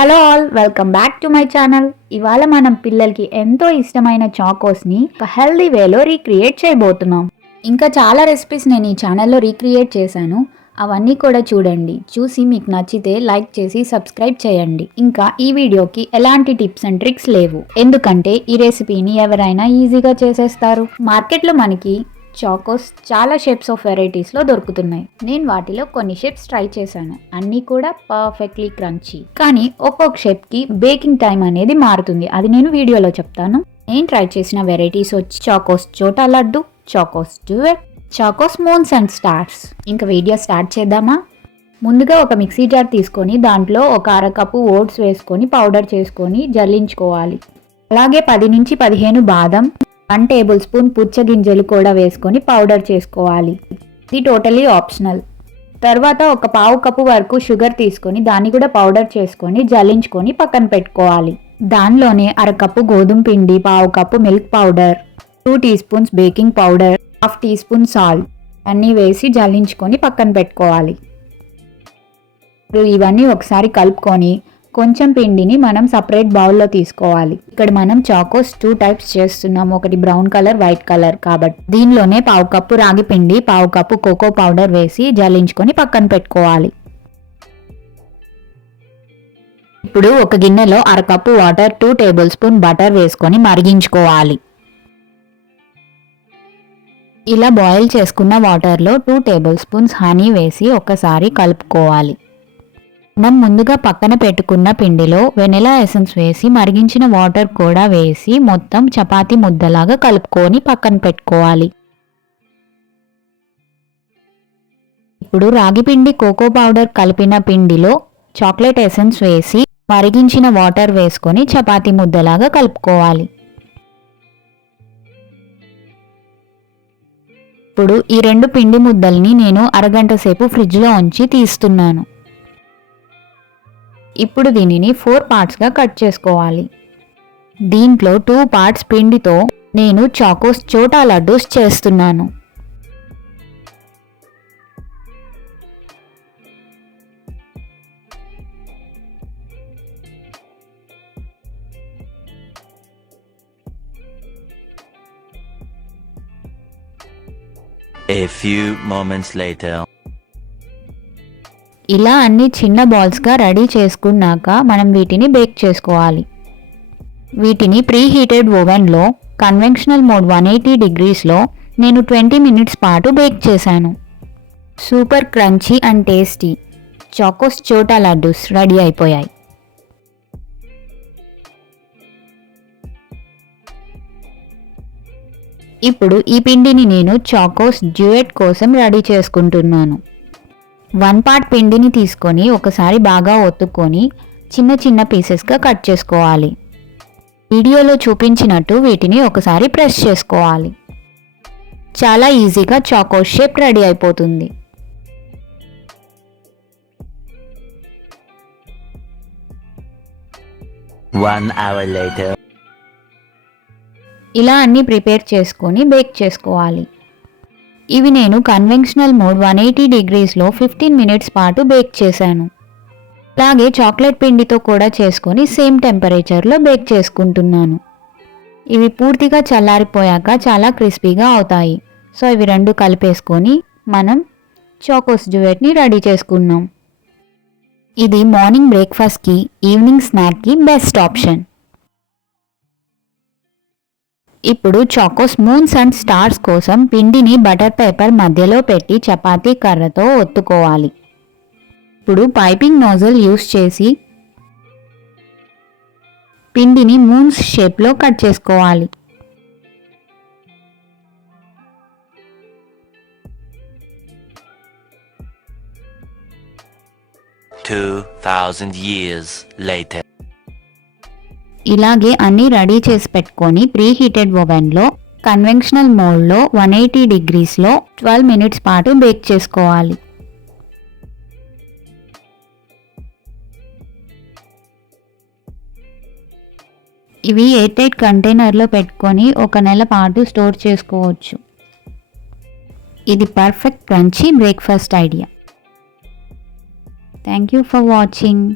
Hello all, welcome back to my channel. ఇవాళ మనం పిల్లలకి ఎంతో ఇష్టమైన చాకోస్ని ఒక హెల్దీ వేలో రీక్రియేట్ చేయబోతున్నాం. ఇంకా చాలా రెసిపీస్ నేను ఈ ఛానల్లో రీక్రియేట్ చేశాను. అవన్నీ కూడా చూడండి. చూసి మీకు నచ్చితే లైక్ చేసి సబ్స్క్రైబ్ చేయండి. ఇంకా ఈ వీడియోకి ఎలాంటి టిప్స్ అండ్ ట్రిక్స్ లేవు, ఎందుకంటే ఈ రెసిపీని ఎవరైనా ఈజీగా చేసేస్తారు. మార్కెట్లో మనకి చాకోస్ చాలా షేప్స్ ఆఫ్ వెరైటీస్లో దొరుకుతున్నాయి. నేను వాటిలో కొన్ని షేప్స్ ట్రై చేశాను. అన్నీ కూడా పర్ఫెక్ట్లీ క్రంచీ. కానీ ఒక్కొక్క షేప్కి బేకింగ్ టైం అనేది మారుతుంది. అది నేను వీడియోలో చెప్తాను. నేను ట్రై చేసిన వెరైటీస్ వచ్చి చాకోస్ చోటా laddu, Chocos డ్యూయెట్, Chocos moons and stars. ఇంకా వీడియో స్టార్ట్ చేద్దామా? ముందుగా ఒక మిక్సీ జార్ తీసుకొని దాంట్లో ఒక అరకప్పు ఓట్స్ వేసుకొని పౌడర్ చేసుకొని జల్లించుకోవాలి. అలాగే 10 నుంచి 15 బాదం, 1 టేబుల్ స్పూన్ పుచ్చగింజలు కూడా వేసుకొని పౌడర్ చేసుకోవాలి. ఇది టోటలీ ఆప్షనల్. తర్వాత ఒక పావు కప్పు వరకు షుగర్ తీసుకొని దాన్ని కూడా పౌడర్ చేసుకొని జల్లించుకొని పక్కన పెట్టుకోవాలి. దానిలోనే అరకప్పు గోధుమ పిండి, పావు cup milk powder, 2 teaspoons baking powder, 1/2 teaspoon salt అన్నీ వేసి జల్లించుకొని పక్కన పెట్టుకోవాలి. ఇప్పుడు ఇవన్నీ ఒకసారి కలుపుకొని కొంచెం పిండిని మనం సపరేట్ బౌల్లో తీసుకోవాలి. ఇక్కడ మనం చాకోస్ 2 టైప్స్ చేస్తున్నాం. ఒకటి బ్రౌన్ కలర్, వైట్ కలర్. కాబట్టి దీనిలోనే పావు కప్పు రాగి పిండి, పావు కప్పు కోకో పౌడర్ వేసి జల్లించుకొని పక్కన పెట్టుకోవాలి. ఇప్పుడు ఒక గిన్నెలో అరకప్పు వాటర్, 2 టేబుల్ స్పూన్ బటర్ వేసుకొని మరిగించుకోవాలి. ఇలా బాయిల్ చేసుకున్న వాటర్లో 2 టేబుల్ స్పూన్స్ హనీ వేసి ఒకసారి కలుపుకోవాలి. మనం ముందుగా పక్కన పెట్టుకున్న పిండిలో వెనిలా ఎసెన్స్ వేసి మరిగించిన వాటర్ కూడా వేసి మొత్తం చపాతీ ముద్దలాగా కలుపుకొని పక్కన పెట్టుకోవాలి. ఇప్పుడు రాగి పిండి, కోకో పౌడర్ కలిపిన పిండిలో చాక్లెట్ ఎసెన్స్ వేసి మరిగించిన వాటర్ వేసుకొని చపాతీ ముద్దలాగా కలుపుకోవాలి. ఇప్పుడు ఈ 2 పిండి ముద్దల్ని నేను అరగంట సేపు ఫ్రిడ్జ్లో ఉంచి తీస్తున్నాను. ఇప్పుడు దీనిని 4 పార్ట్స్గా కట్ చేసుకోవాలి. దీంట్లో 2 పార్ట్స్ పిండితో నేను చాకోస్ చోటా లడ్డూస్ చేస్తున్నాను. A few moments later. ఇలా అన్ని చిన్న బాల్స్గా రెడీ చేసుకున్నాక మనం వీటిని బేక్ చేసుకోవాలి. వీటిని ప్రీ హీటెడ్ ఓవెన్లో కన్వెన్షనల్ మోడ్ 180 డిగ్రీస్లో నేను 20 మినిట్స్ పాటు బేక్ చేశాను. Super crunchy and tasty Chocos చోటా లడ్డూస్ రెడీ అయిపోయాయి. ఇప్పుడు ఈ పిండిని నేను చాకోస్ డ్యూయెట్ కోసం రెడీ చేసుకుంటున్నాను. 1 పార్ట్ పిండిని తీసుకొని ఒకసారి బాగా ఒత్తుకొని చిన్న చిన్న పీసెస్గా కట్ చేసుకోవాలి. వీడియోలో చూపించినట్టు వీటిని ఒకసారి ప్రెస్ చేసుకోవాలి. చాలా ఈజీగా చాకోస్ షేప్ రెడీ అయిపోతుంది. One hour later. ఇలా అన్నీ ప్రిపేర్ చేసుకొని బేక్ చేసుకోవాలి. ఇవి నేను కన్వెన్షనల్ మోడ్ 180 డిగ్రీస్లో 15 మినిట్స్ పాటు బేక్ చేశాను. అలాగే చాక్లెట్ పిండితో కూడా చేసుకొని సేమ్ టెంపరేచర్లో బేక్ చేసుకుంటున్నాను. ఇవి పూర్తిగా చల్లారిపోయాక చాలా క్రిస్పీగా అవుతాయి. సో ఇవి 2 కలిపేసుకొని మనం చాకోస్ డ్యూయెట్ని రెడీ చేసుకున్నాం. ఇది మార్నింగ్ బ్రేక్ఫాస్ట్కి, ఈవినింగ్ స్నాక్కి బెస్ట్ ఆప్షన్. ఇప్పుడు చాకోస్ మూన్స్ అండ్ స్టార్స్ కోసం పిండిని బటర్ పేపర్ మధ్యలో పెట్టి చపాతీ కర్రతో ఒత్తుకోవాలి. ఇప్పుడు పైపింగ్ నోజల్ యూస్ చేసి పిండిని మూన్స్ షేప్లో కట్ చేసుకోవాలి. $2,000 years later. ఇలాగే అన్నీ రెడీ చేసి పెట్టుకొని ప్రీ హీటెడ్ ఓవెన్లో కన్వెన్షనల్ మోడ్లో 180 డిగ్రీస్లో 12 మినిట్స్ పాటు బేక్ చేసుకోవాలి. ఇవి ఎయిర్ టైట్ కంటైనర్లో పెట్టుకొని 1 నెల పాటు స్టోర్ చేసుకోవచ్చు. ఇది perfect crunchy breakfast idea. Thank you for watching.